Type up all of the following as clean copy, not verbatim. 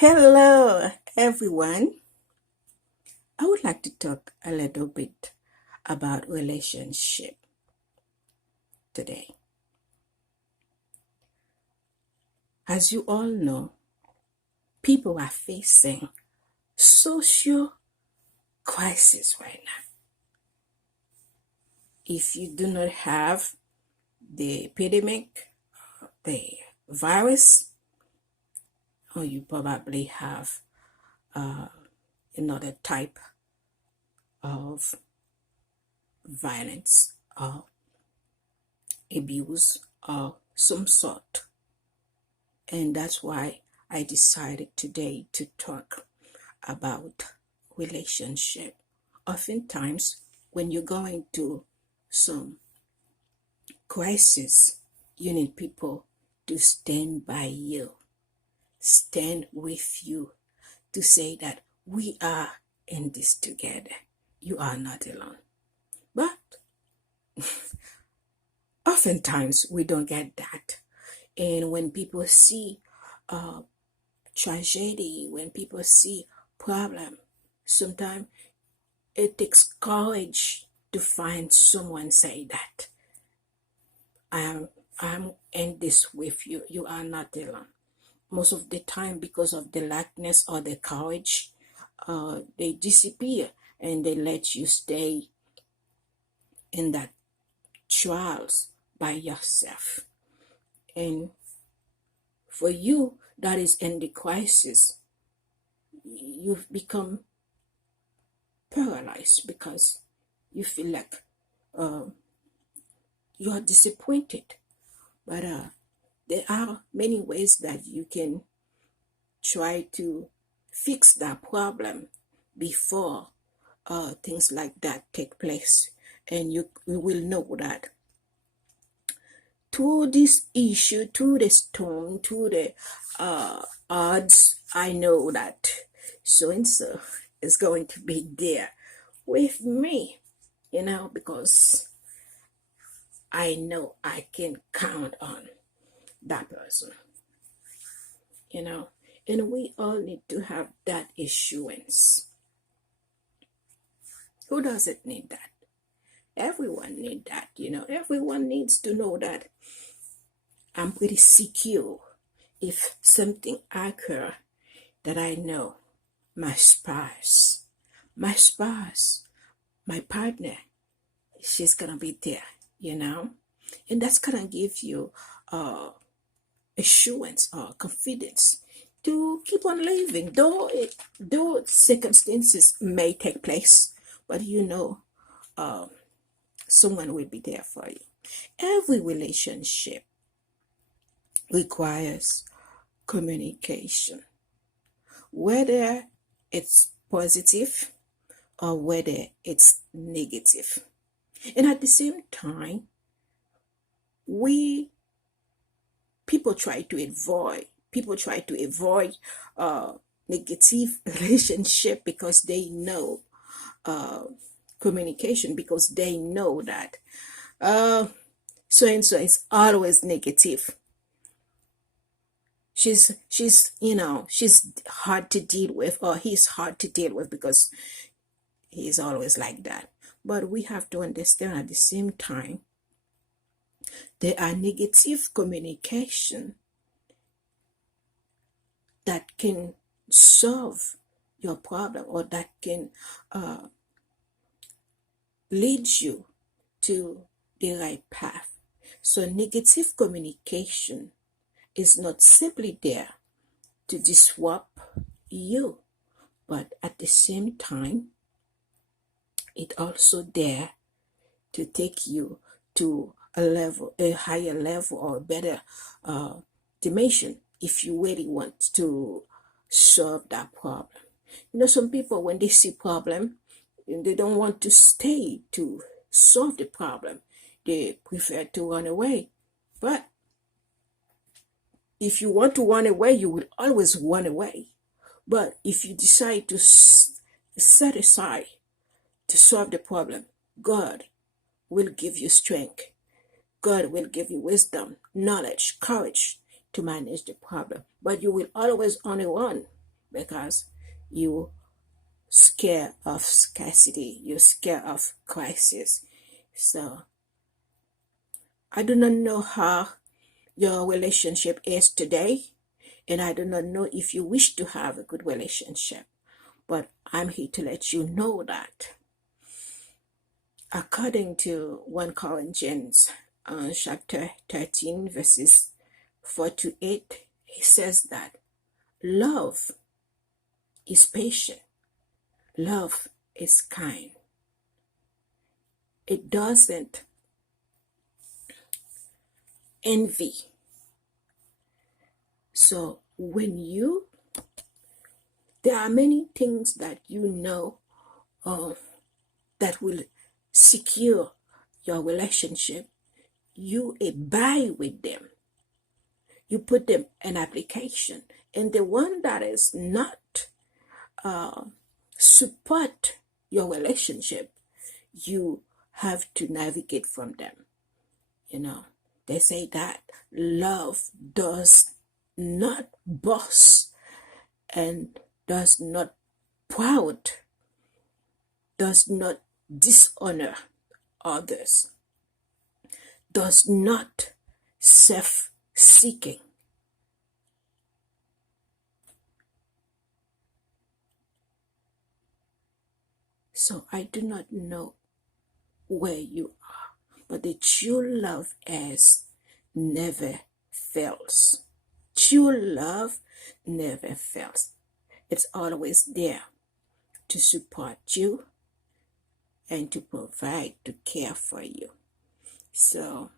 Hello, everyone. I would like to talk a little bit about relationship today. As you all know, people are facing social crisis right now. If you do not have the epidemic, the virus, or you probably have another type of violence or abuse of some sort. And that's why I decided today to talk about relationship. Oftentimes, when you're going through some crisis, you need people to stand by you, stand with you, to say that we are in this together. You are not alone. But oftentimes, we don't get that. And when people see tragedy, when people see problem, sometimes it takes courage to find someone say that I'm in this with you. You are not alone. Most of the time, because of the lackness or the courage, they disappear and they let you stay in that trials by yourself. And for you that is in the crisis, you've become paralyzed because you feel like you are disappointed. But there are many ways that you can try to fix that problem before things like that take place. And you will know that through this issue, through the storm, through the odds, I know that so and so is going to be there with me, because I know I can count on that person, and we all need to have that assurance. Who doesn't need that? Everyone needs that, everyone needs to know that I'm pretty secure. If something occurs, that I know my spouse, my partner, she's gonna be there, and that's gonna give you assurance or confidence to keep on living, though circumstances may take place, but someone will be there for you. Every relationship requires communication, whether it's positive or whether it's negative. And at the same time, people try to avoid negative relationship because they know communication, because they know that so and so is always negative. She's hard to deal with, or he's hard to deal with because he's always like that. But we have to understand at the same time, there are negative communication that can solve your problem, or that can lead you to the right path. So negative communication is not simply there to disrupt you, but at the same time, it also there to take you to a higher level, or a better dimension, if you really want to solve that problem. Some people, when they see problem, they don't want to stay to solve the problem. They prefer to run away. But if you want to run away, you will always run away. But if you decide to set aside to solve the problem, God will give you strength. God will give you wisdom, knowledge, courage to manage the problem. But you will always on a run. because you scared of scarcity, you're scared of crisis. So I do not know how your relationship is today, and I do not know if you wish to have a good relationship, but I'm here to let you know that according to 1 Corinthians chapter 13 verses 4 to 8, it says that love is patient, love is kind, it doesn't envy. So there are many things that you know that will secure your relationship. You abide with them, you put them in application, and the one that is not support your relationship, you have to navigate from them. They say that love does not boast and does not proud, does not dishonor others, does not self-seeking. So I do not know where you are, but the true love never fails. True love never fails. It's always there to support you and to provide, to care for you. So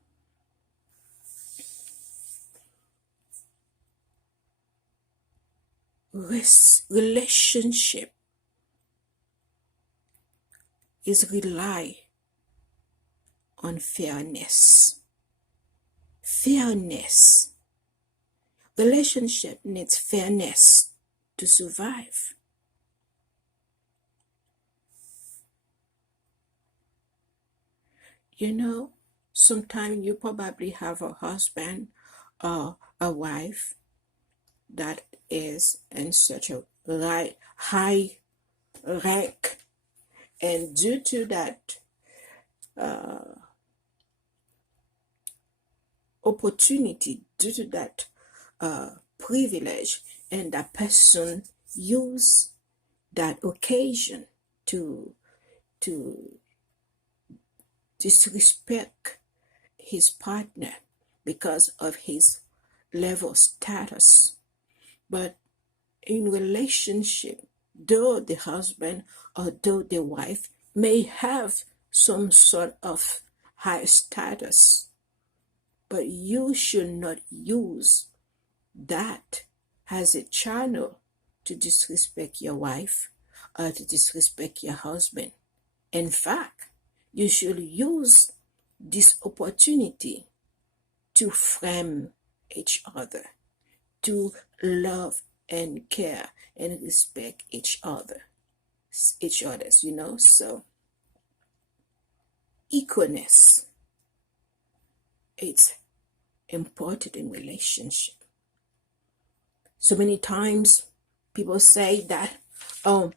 relationship is rely on fairness. Fairness. Relationship needs fairness to survive. Sometimes you probably have a husband or a wife that is in such a high rank, and due to that opportunity, due to that privilege, and that person use that occasion to disrespect his partner because of his level status. But in relationship, though the husband or though the wife may have some sort of high status, but you should not use that as a channel to disrespect your wife or to disrespect your husband. In fact, you should use this opportunity to frame each other, to love and care and respect each other's. So equalness, it's important in relationship. So many times people say that, oh,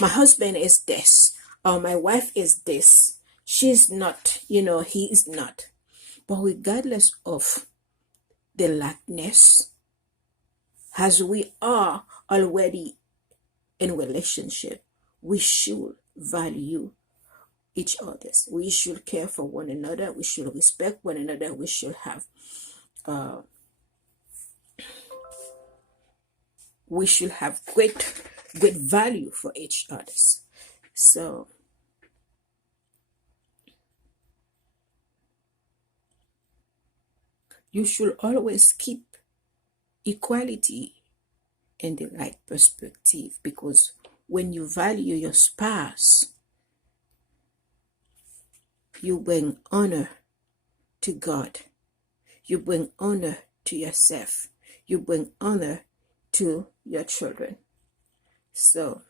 my husband is this, or my wife is this, she's not, he is not. But regardless of the likeness, as we are already in relationship, we should value each other. We should care for one another. We should respect one another. We should have great value for each other. So you should always keep equality in the right perspective, because when you value your spouse, you bring honor to God, you bring honor to yourself, you bring honor to your children. So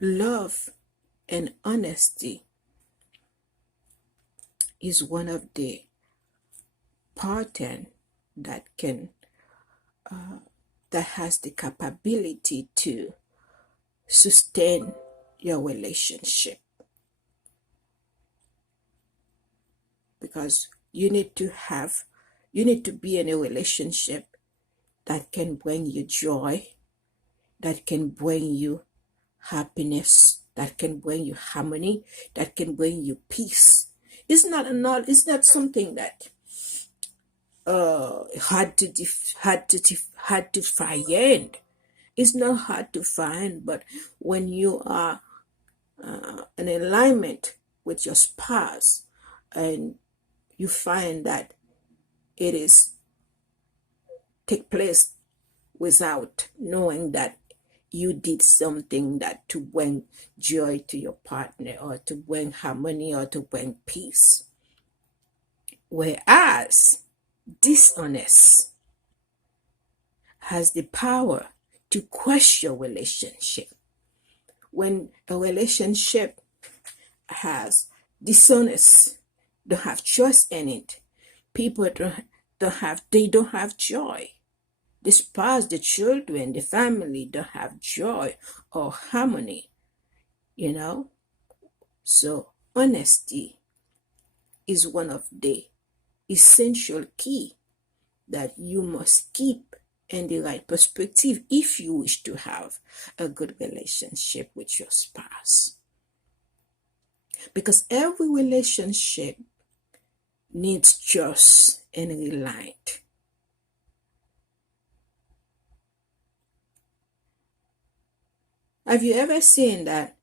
love and honesty is one of the pattern that can that has the capability to sustain your relationship, because you need to be in a relationship that can bring you joy, that can bring you happiness, that can bring you harmony, that can bring you peace. It's not something that hard to find. It's not hard to find, but when you are in alignment with your spouse and you find that it is take place without knowing that you did something that to bring joy to your partner or to bring harmony or to bring peace. Whereas dishonest has the power to crush your relationship. When a relationship has dishonest, don't have trust in it, people don't have joy. The spouse, the children, the family don't have joy or harmony, So honesty is one of the essential key that you must keep in the right perspective if you wish to have a good relationship with your spouse. Because every relationship needs trust and reliance. Have you ever seen that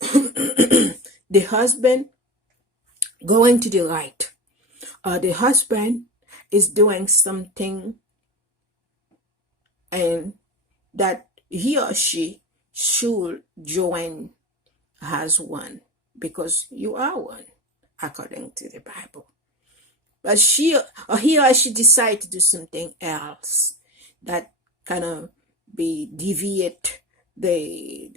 the husband going to the right, or the husband is doing something and that he or she should join as one, because you are one according to the Bible. But he or she decide to do something else that kind of be deviate the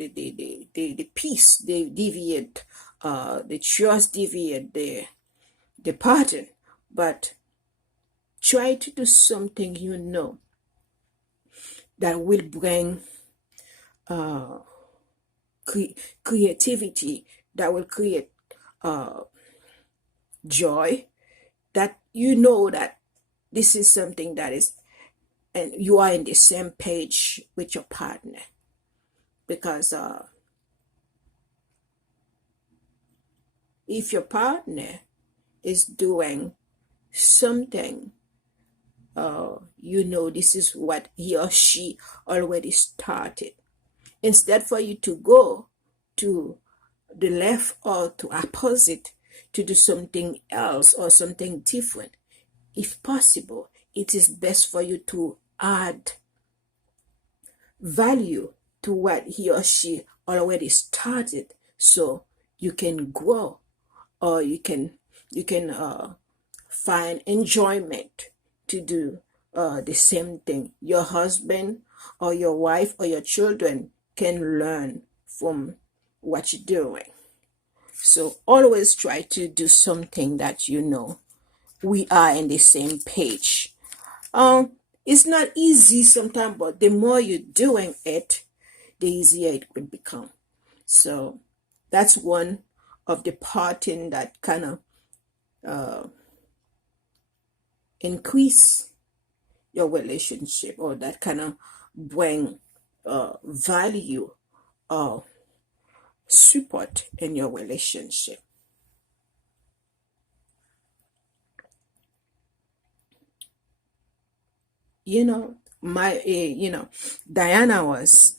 peace, they deviate the trust, deviate the pattern. But try to do something that will bring creativity, that will create joy, that that this is something that is, and you are in the same page with your partner. Because if your partner is doing something, this is what he or she already started. Instead for you to go to the left or to opposite to do something else or something different, if possible, it is best for you to add value to what he or she already started, so you can grow, or you can find enjoyment to do the same thing. Your husband or your wife or your children can learn from what you're doing. So always try to do something that we are in the same page. It's not easy sometimes, but the more you're doing it, the easier it will become. So that's one of the parting that kind of increase your relationship, or that kind of bring value or support in your relationship. Diana was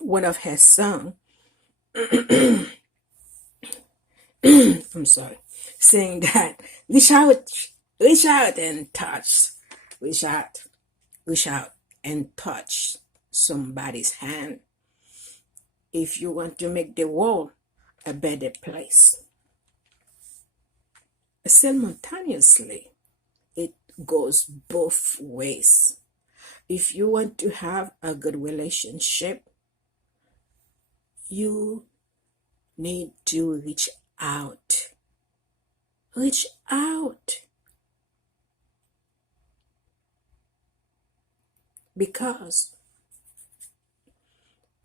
one of her song. I'm sorry, saying that reach out and touch, reach out and touch somebody's hand if you want to make the world a better place. Simultaneously, it goes both ways. If you want to have a good relationship, you need to reach out. Reach out. Because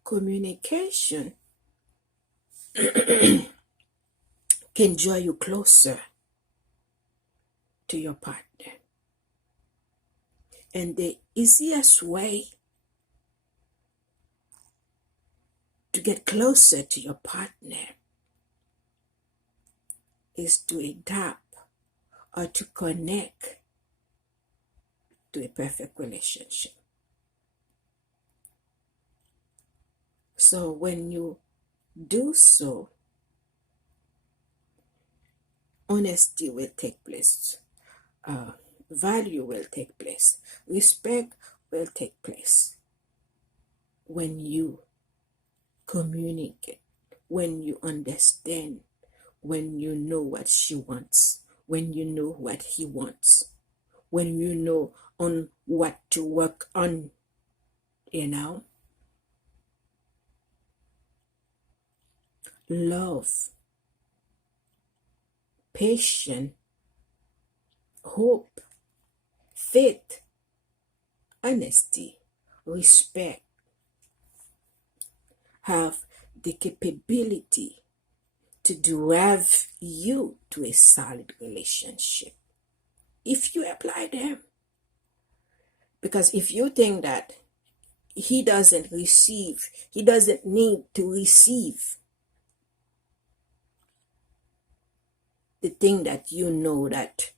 communication can draw you closer to your partner. And the easiest way to get closer to your partner is to adapt or to connect to a perfect relationship. So when you do so, honesty will take place, value will take place, respect will take place when you communicate, when you understand, when you know what she wants, when you know what he wants, when you know on what to work on, love, patience, hope, faith, honesty, respect have the capability to drive you to a solid relationship if you apply them. Because if you think that he doesn't need to receive the thing that you know that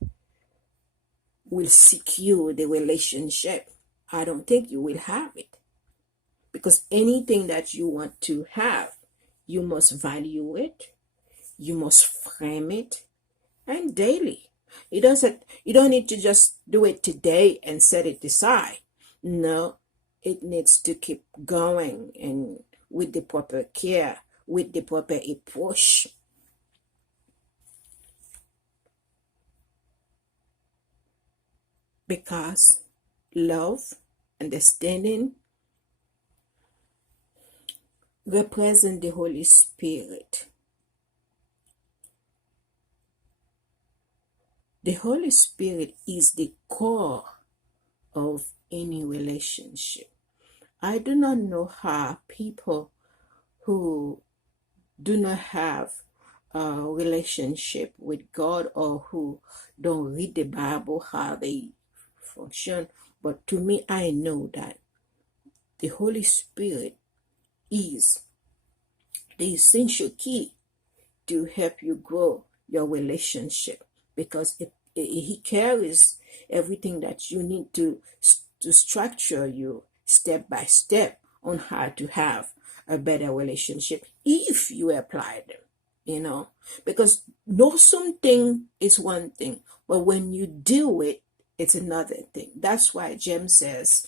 will secure the relationship, I don't think you will have it. Because anything that you want to have, you must value it, you must frame it, and daily. You don't need to just do it today and set it aside. No, it needs to keep going, and with the proper care, with the proper approach. Because love, understanding, represent the Holy Spirit. The Holy Spirit is the core of any relationship. I do not know how people who do not have a relationship with God or who don't read the Bible, how they function. But to me, I know that the Holy Spirit is the essential key to help you grow your relationship, because he carries everything that you need to structure you step by step on how to have a better relationship if you apply them, because know something is one thing, but when you do it, it's another thing. That's why James says,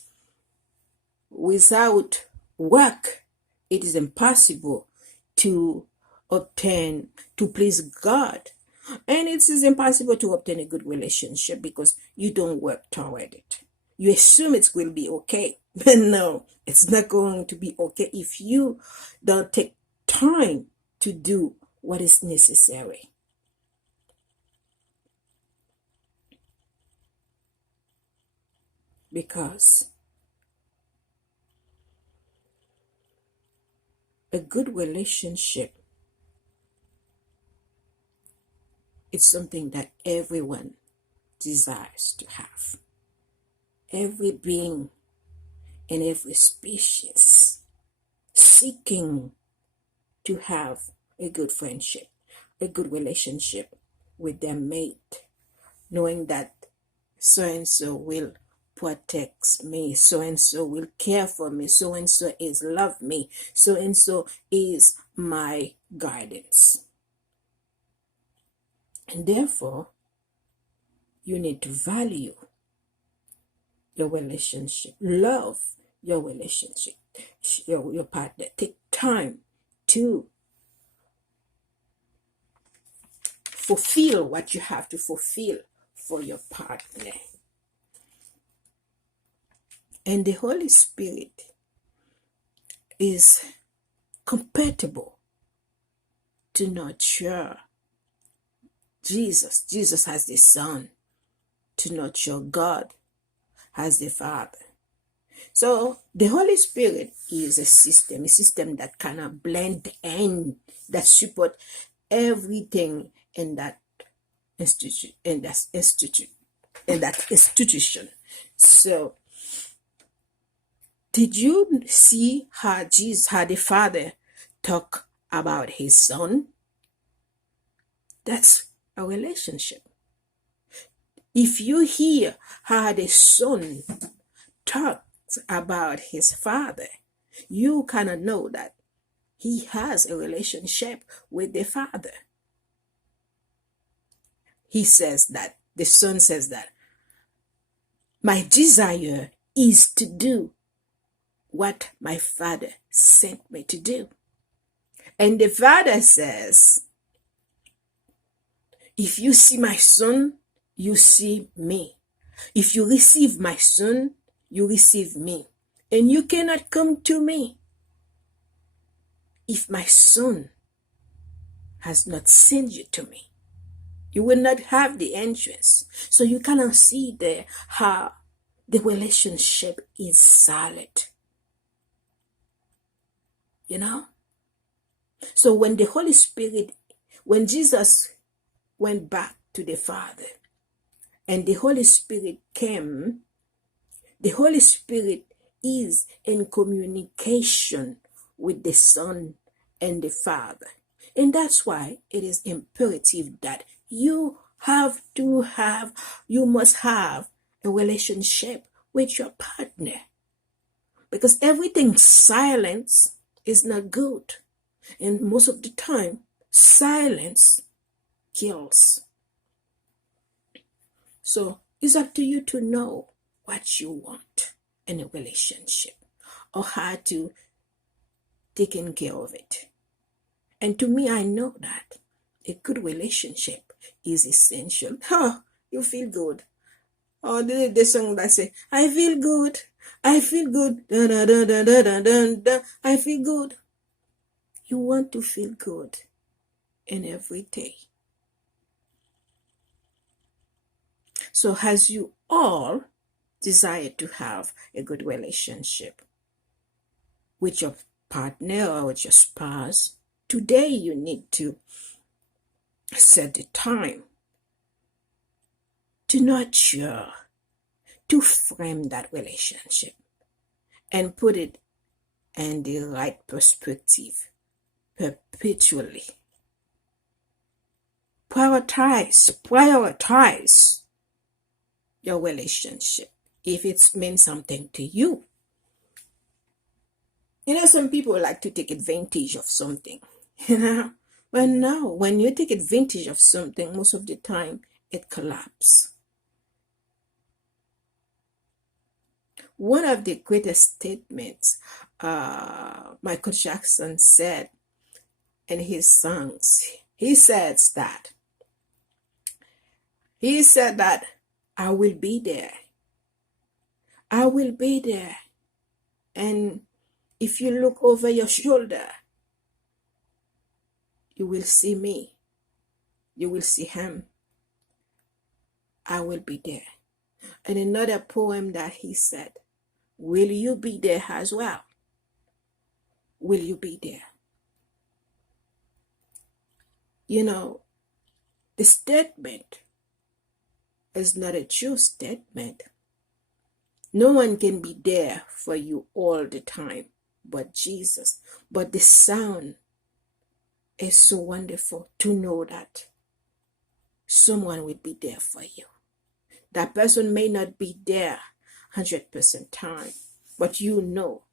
without work, it is impossible to please God. And it is impossible to obtain a good relationship because you don't work toward it. You assume it will be okay. But no, it's not going to be okay if you don't take time to do what is necessary. Because a good relationship is something that everyone desires to have. Every being in every species seeking to have a good friendship, a good relationship with their mate, knowing that so-and-so will protect me, so-and-so will care for me, so-and-so is love me, so-and-so is my guidance. And therefore, you need to value your relationship, love your relationship, your partner. Take time to fulfill what you have to fulfill for your partner. And the Holy Spirit is compatible to nurture Jesus. Jesus has the Son to nurture God as the Father. So the Holy Spirit is a system that kind of blend in, that support everything in that institution. So did you see how the Father talk about his Son? That's a relationship. If you hear how the Son talks about his Father, you kind of know that he has a relationship with the Father. He says that, the Son says that, my desire is to do what my Father sent me to do. And the Father says, if you see my Son, you see me. If you receive my Son, you receive me. And you cannot come to me if my Son has not sent you to me. You will not have the entrance. So you cannot see there how the relationship is solid. You know? So when the Holy Spirit, when Jesus went back to the Father and the Holy Spirit came, the Holy Spirit is in communication with the Son and the Father. And that's why it is imperative that you must have a relationship with your partner. Because everything silence is not good. And most of the time, silence kills. So it's up to you to know what you want in a relationship or how to take care of it. And to me, I know that a good relationship is essential. Oh, you feel good. Oh, the song that say, I feel good. I feel good. Da, da, da, da, da, da, da, da. I feel good. You want to feel good in every day. So as you all desire to have a good relationship with your partner or with your spouse, today you need to set the time to nurture, to frame that relationship and put it in the right perspective perpetually. Prioritize your relationship if it means something to you. You know, some people like to take advantage of something. But no, when you take advantage of something, most of the time it collapses. One of the greatest statements Michael Jackson said in his songs, he said that I will be there. I will be there. And if you look over your shoulder, you will see me. You will see him. I will be there. And another poem that he said, will you be there as well? Will you be there? You know, the statement is not a true statement. No one can be there for you all the time but Jesus. But the sound is so wonderful to know that someone will be there for you. That person may not be there 100% time, but you know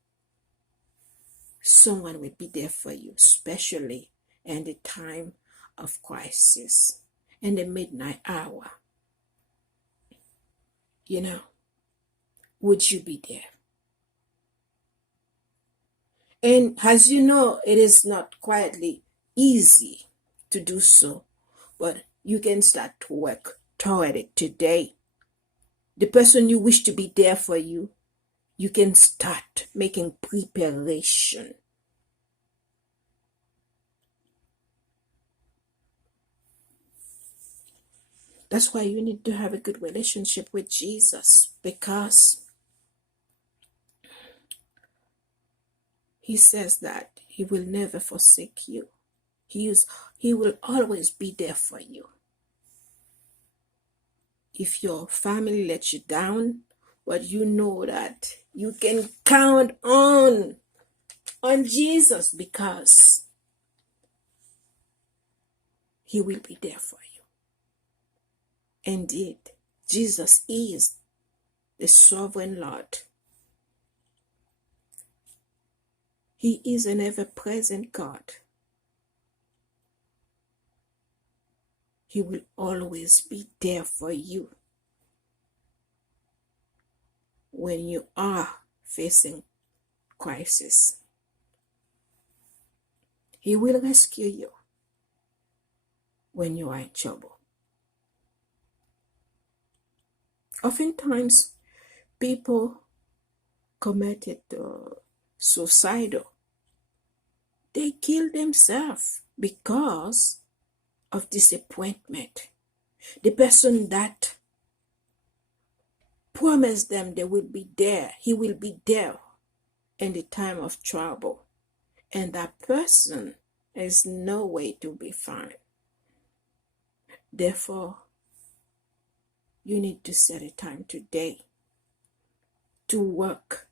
someone will be there for you, especially in the time of crisis, in the midnight hour. You know, would you be there? And as you know, it is not quietly easy to do so, but you can start to work toward it today. The person you wish to be there for you, you can start making preparation. That's why you need to have a good relationship with Jesus, because He says that he will never forsake you. He will always be there for you. If your family lets you down, but you know that you can count on Jesus, because he will be there for you. Indeed, Jesus is the sovereign Lord. He is an ever-present God. He will always be there for you when you are facing crisis. He will rescue you when you are in trouble. Oftentimes, people committed suicidal. They kill themselves because of disappointment. The person that promised them they will be there, he will be there in the time of trouble, and that person is no way to be found. Therefore, you need to set a time today to work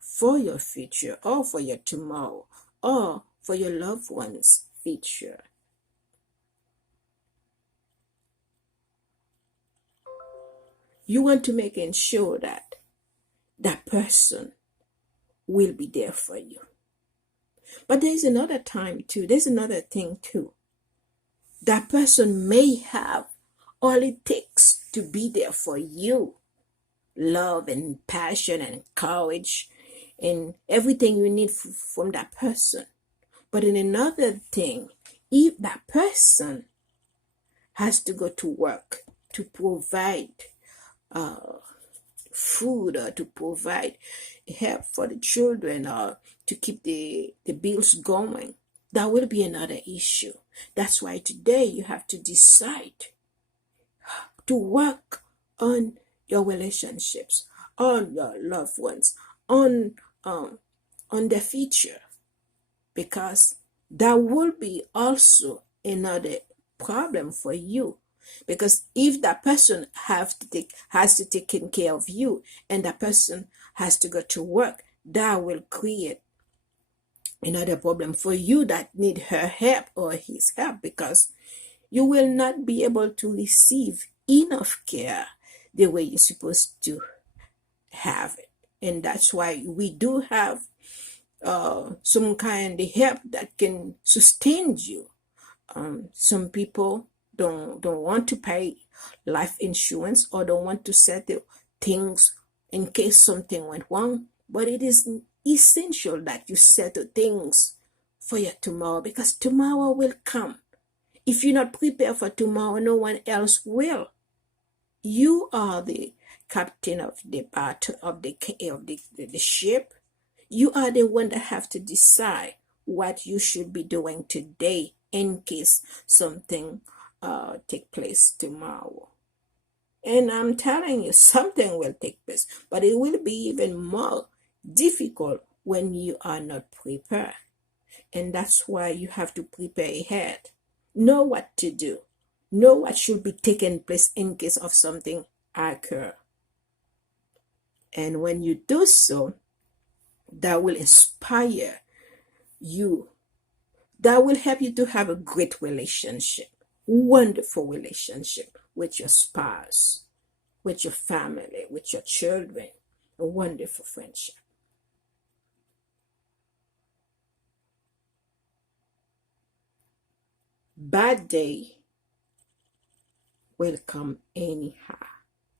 for your future, or for your tomorrow, or for your loved one's future. You want to make sure that that person will be there for you. But there's another time too, there's another thing too. That person may have all it takes to be there for you. Love and passion and courage and everything you need from that person. But in another thing, if that person has to go to work to provide food, or to provide help for the children, or to keep the bills going, that will be another issue. That's why today you have to decide to work on your relationships, on your loved ones, on the future, because that will be also another problem for you. Because if that person has to take care of you, and that person has to go to work, that will create another problem for you that need her help or his help, because you will not be able to receive enough care the way you're supposed to have it. And that's why we do have some kind of help that can sustain you. Some people don't want to pay life insurance, or don't want to settle things in case something went wrong. But it is essential that you settle things for your tomorrow, because tomorrow will come. If you're not prepared for tomorrow, no one else will. You are the captain of the battle, of the ship. You are the one that have to decide what you should be doing today in case something take place tomorrow. And I'm telling you, something will take place, but it will be even more difficult when you are not prepared. And that's why you have to prepare ahead. Know what to do. Know what should be taking place in case of something occur. And when you do so, that will inspire you. That will help you to have a great relationship, wonderful relationship with your spouse, with your family, with your children, a wonderful friendship. Bad day will come anyhow.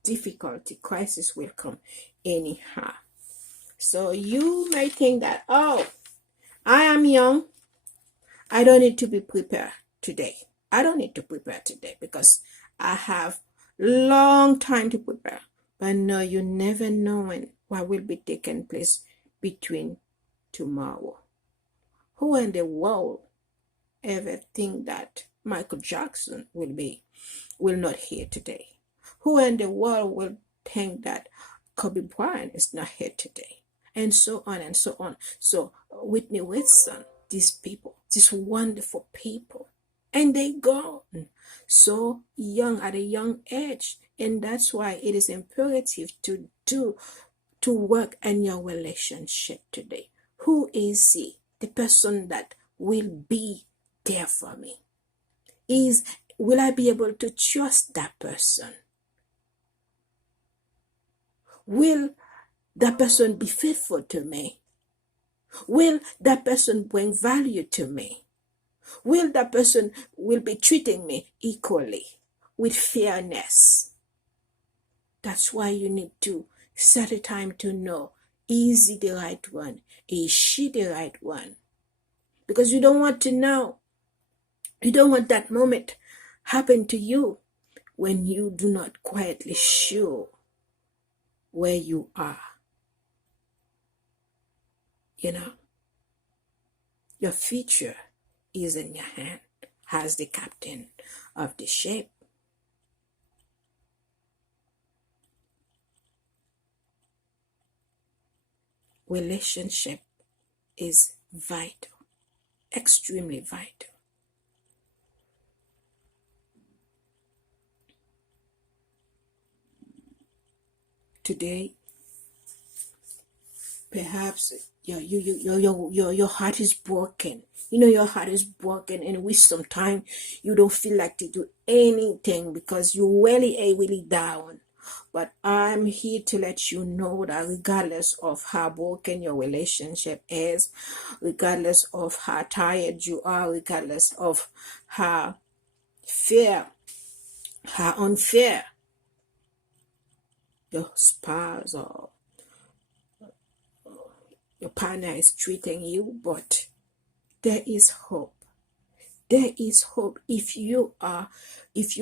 Difficulty, crisis will come anyhow. So you may think that, oh, I am young. I don't need to be prepared today. I don't need to prepare today because I have long time to prepare. But no, you never knowing what will be taking place between tomorrow. Who in the world ever think that Michael Jackson will not here today? Who in the world will think that Kobe Bryant is not here today? and so on and so on. So Whitney Whitson, these people, these wonderful people, and they gone so young at a young age. And that's why it is imperative to work in your relationship today. Who is he? The person that will be there for me. Will I be able to trust that person? Will that person be faithful to me? Will that person bring value to me? Will that person will be treating me equally with fairness? That's why you need to set a time to know, is he the right one? Is she the right one? Because you don't want to know. You don't want that moment happen to you when you do not quietly sure where you are. You know, your future is in your hand as the captain of the ship. Relationship is vital, extremely vital. Today, perhaps your heart is broken. You know, your heart is broken, and with sometimes you don't feel like to do anything because you're really down. But I'm here to let you know that regardless of how broken your relationship is, regardless of how tired you are, regardless of how unfair your spouse or your partner is treating you, but there is hope. There is hope if you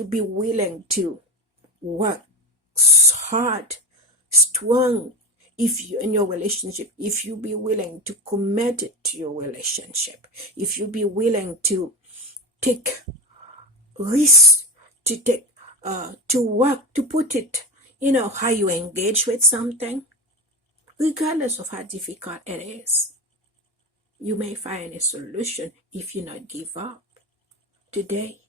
be willing to work hard, strong, if you in your relationship, if you be willing to commit it to your relationship, if you be willing to take risks, to work, to put it, how you engage with something, regardless of how difficult it is, you may find a solution if you not give up. Today,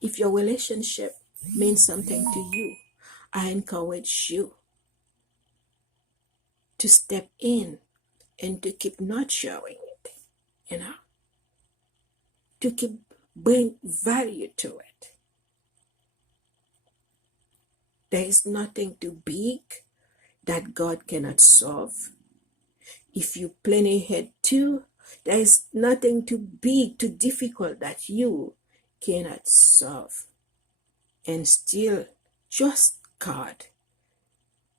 if your relationship means something to you, I encourage you to step in and to keep nurturing it, to keep bring value to it. There is nothing too big that God cannot solve. If you plan ahead too, there is nothing too big, too difficult that you cannot solve. And still, trust God.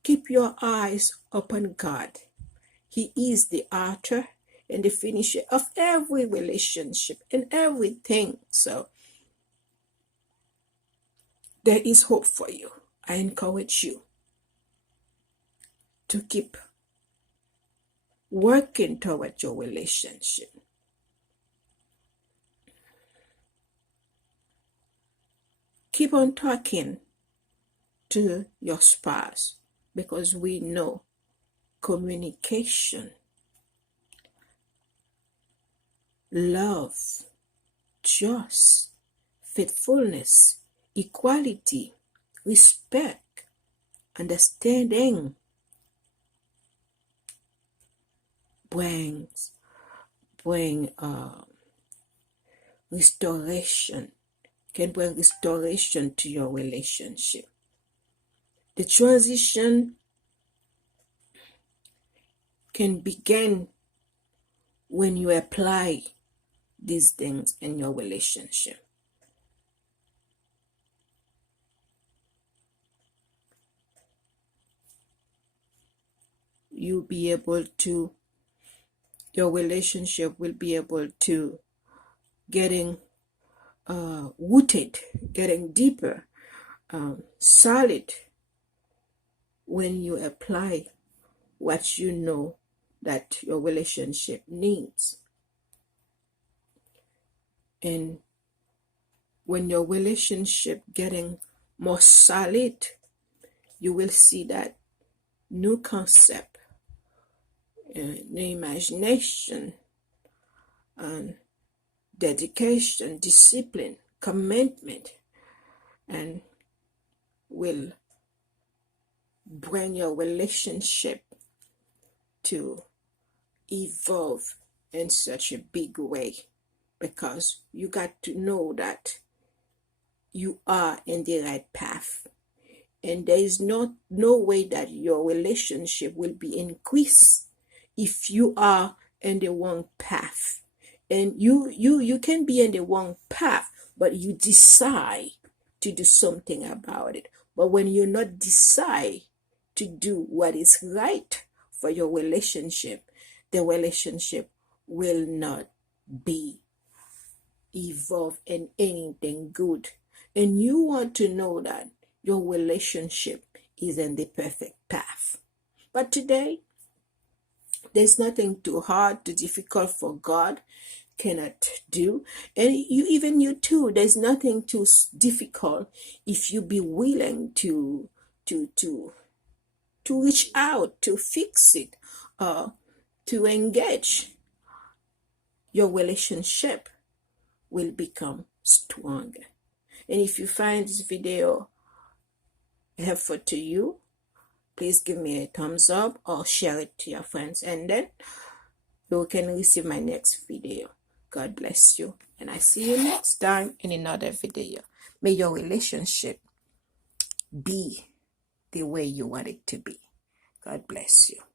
Keep your eyes upon God. He is the author and the finisher of every relationship and everything. So, there is hope for you. I encourage you to keep working toward your relationship. Keep on talking to your spouse, because we know communication, love, trust, faithfulness, equality, respect, understanding bring restoration, can bring restoration to your relationship. The transition can begin when you apply these things in your relationship. Your relationship will be able to getting rooted, getting deeper, solid, when you apply what you know that your relationship needs. And when your relationship getting more solid, you will see that new concept the imagination, and dedication, discipline, commitment, and will bring your relationship to evolve in such a big way, because you got to know that you are in the right path, and there is no way that your relationship will be increased if you are in the wrong path. And you can be in the wrong path, but you decide to do something about it. But when you not decide to do what is right for your relationship, the relationship will not be evolved in anything good. And you want to know that your relationship is in the perfect path. But today, there's nothing too hard, too difficult for God cannot do. And you too, there's nothing too difficult if you be willing to reach out, to fix it, to engage. Your relationship will become stronger. And if you find this video helpful to you, please give me a thumbs up or share it to your friends, and then you can receive my next video. God bless you, and I see you next time in another video. May your relationship be the way you want it to be. God bless you.